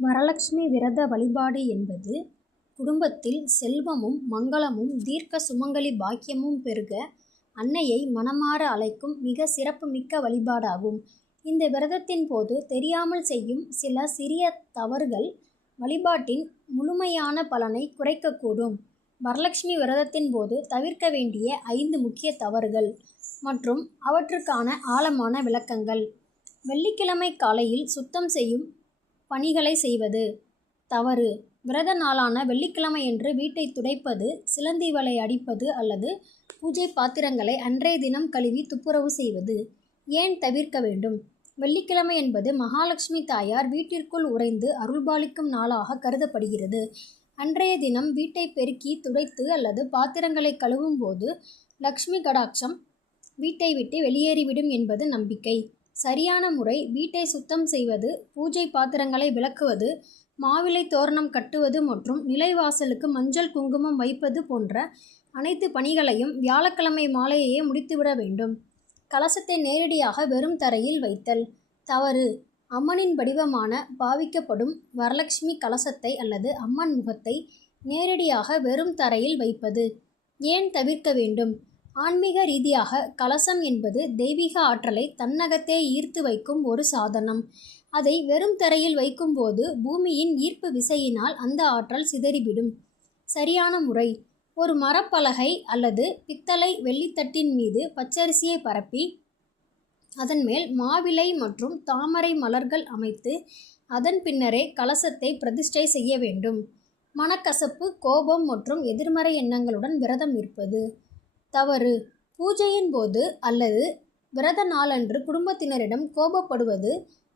வரலட்சுமி விரத வழிபாடு என்பது குடும்பத்தில் செல்வமும் மங்களமும் தீர்க்க சுமங்கலி பாக்கியமும் பெருக அன்னையை மனமார அழைக்கும் மிக சிறப்புமிக்க வழிபாடாகும். இந்த விரதத்தின் போது தெரியாமல் செய்யும் சில சிறிய தவறுகள் வழிபாட்டின் முழுமையான பலனை குறைக்கக்கூடும். வரலட்சுமி விரதத்தின் போது தவிர்க்க வேண்டிய 5 முக்கிய தவறுகள் மற்றும் அவற்றுக்கான ஆழமான விளக்கங்கள். வெள்ளிக்கிழமை காலையில் சுத்தம் செய்யும் பணிகளை செய்வது தவறு. விரத நாளான வெள்ளிக்கிழமையன்று வீட்டை துடைப்பது, சிலந்தி வலை அடிப்பது அல்லது பூஜை பாத்திரங்களை அன்றைய தினம் கழுவி துப்புரவு செய்வது ஏன் தவிர்க்க வேண்டும்? வெள்ளிக்கிழமை என்பது மகாலட்சுமி தாயார் வீட்டிற்குள் உறைந்து அருள்பாலிக்கும் நாளாக கருதப்படுகிறது. அன்றைய தினம் வீட்டை பெருக்கி துடைத்து அல்லது பாத்திரங்களை கழுவும் போது லக்ஷ்மி கடாட்சம் வீட்டை விட்டு வெளியேறிவிடும் என்பது நம்பிக்கை. சரியான முறை: வீட்டை சுத்தம் செய்வது, பூஜை பாத்திரங்களை விளக்குவது, மாவிலை தோரணம் கட்டுவது மற்றும் நிலைவாசலுக்கு மஞ்சள் குங்குமம் வைப்பது போன்ற அனைத்து பணிகளையும் வியாழக்கிழமை மாலையே முடித்துவிட வேண்டும். கலசத்தை நேரடியாக வெறும் தரையில் வைத்தல் தவறு. அம்மனின் வடிவமான பாவிக்கப்படும் வரலட்சுமி கலசத்தை அல்லது அம்மன் முகத்தை நேரடியாக வெறும் தரையில் வைப்பது ஏன் தவிர்க்க வேண்டும்? ஆன்மீக ரீதியாக கலசம் என்பது தெய்வீக ஆற்றலை தன்னகத்தே ஈர்த்து வைக்கும் ஒரு சாதனம். அதை வெறும் தரையில் வைக்கும்போது பூமியின் ஈர்ப்பு விசையினால் அந்த ஆற்றல் சிதறிவிடும். சரியான முறை: ஒரு மரப்பலகை அல்லது பித்தளை வெள்ளித்தட்டின் மீது பச்சரிசியை பரப்பி அதன் மேல் மாவிலை மற்றும் தாமரை மலர்கள் அமைத்து அதன் பின்னரே கலசத்தை பிரதிஷ்டை செய்ய வேண்டும். மனக்கசப்பு, கோபம் மற்றும் எதிர்மறை எண்ணங்களுடன் விரதம் இருப்பது தவறு. பூஜையின் போது அல்லது விரத நாளன்று குடும்பத்தினரிடம் கோபப்படுவது,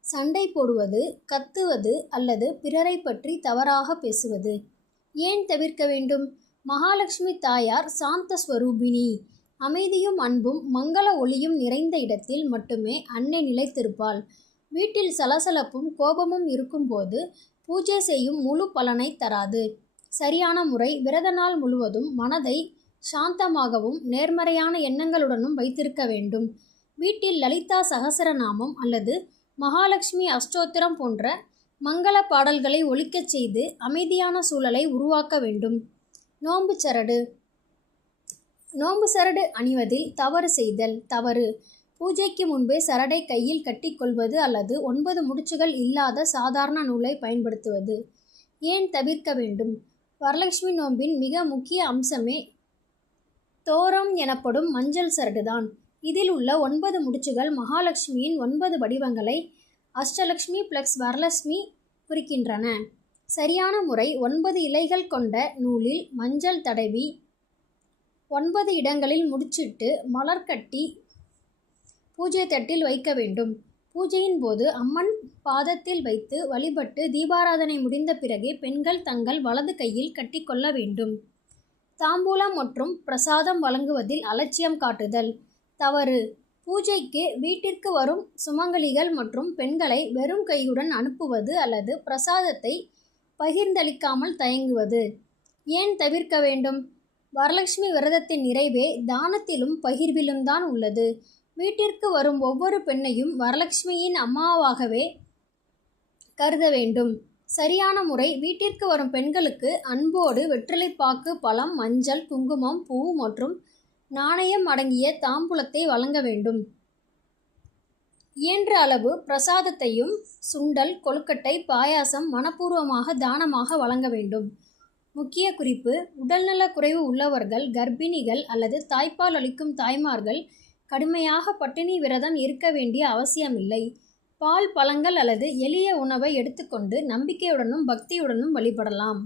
சண்டை போடுவது, கத்துவது அல்லது பிறரை பற்றி தவறாக பேசுவது ஏன் தவிர்க்க வேண்டும்? மகாலட்சுமி தாயார் சாந்த ஸ்வரூபிணி. அமைதியும் அன்பும் மங்கள ஒளியும் நிறைந்த இடத்தில் மட்டுமே அன்னை நிலைத்திருப்பாள். வீட்டில் சலசலப்பும் கோபமும் இருக்கும்போது பூஜை செய்யும் முழு பலனை தராது. சரியான முறை: விரத நாள் முழுவதும் மனதை சாந்தமாகவும் நேர்மறையான எண்ணங்களுடனும் வைத்திருக்க வேண்டும். வீட்டில் லலிதா சகசரநாமம் அல்லது மகாலட்சுமி அஷ்டோத்திரம் போன்ற மங்கள பாடல்களை ஒலிக்கச் செய்து அமைதியான சூழலை உருவாக்க வேண்டும். நோன்பு சரடு. நோன்பு சரடு அணிவதில் தவறு செய்தல் தவறு. பூஜைக்கு முன்பே சரடை கையில் கட்டிக்கொள்வது அல்லது 9 முடிச்சுகள் இல்லாத சாதாரண நூலை பயன்படுத்துவது ஏன் தவிர்க்க வேண்டும்? வரலட்சுமி நோன்பின் மிக முக்கிய அம்சமே தோரம் எனப்படும் மஞ்சள் சரடுதான். இதில் உள்ள 9 முடிச்சுகள் மகாலட்சுமியின் 9 வடிவங்களை அஷ்டலட்சுமி + வரலட்சுமி குறிக்கின்றன. சரியான முறை: 9 இலைகள் கொண்ட நூலில் மஞ்சள் தடவி 9 இடங்களில் முடிச்சிட்டு மலர் கட்டி பூஜை தட்டில் வைக்க வேண்டும். பூஜையின் போது அம்மன் பாதத்தில் வைத்து வழிபட்டு தீபாராதனை முடிந்த பிறகே பெண்கள் தங்கள் வலது கையில் கட்டிக்கொள்ள வேண்டும். தாம்பூலம் மற்றும் பிரசாதம் வழங்குவதில் அலட்சியம் காட்டுதல் தவறு. பூஜைக்கு வீட்டிற்கு வரும் சுமங்கலிகள் மற்றும் பெண்களை வெறும் கையுடன் அனுப்புவது அல்லது பிரசாதத்தை பகிர்ந்தளிக்காமல் தயங்குவது ஏன் தவிர்க்க வேண்டும்? வரலட்சுமி விரதத்தின் நிறைவே தானத்திலும் பகிர்விலும் தான் உள்ளது. வீட்டிற்கு வரும் ஒவ்வொரு பெண்ணையும் வரலட்சுமியின் அம்மாவாகவே கருத வேண்டும். சரியான முறை: வீட்டிற்கு வரும் பெண்களுக்கு அன்போடு வெற்றிலைப்பாக்கு, பழம், மஞ்சள், குங்குமம், பூ மற்றும் நாணயம் அடங்கிய தாம்பூலத்தை வழங்க வேண்டும். இயன்ற அளவு பிரசாதத்தையும் சுண்டல், கொழுக்கட்டை, பாயாசம் மனப்பூர்வமாக தானமாக வழங்க வேண்டும். முக்கிய குறிப்பு: உடல்நலக் குறைவு உள்ளவர்கள், கர்ப்பிணிகள் அல்லது தாய்ப்பால் அளிக்கும் தாய்மார்கள் கடுமையாக பட்டினி விரதம் இருக்க வேண்டிய அவசியமில்லை. பால், பழங்கள் அல்லது எளிய உணவை எடுத்துக்கொண்டு நம்பிக்கையுடனும் பக்தியுடனும் வழிபடலாம்.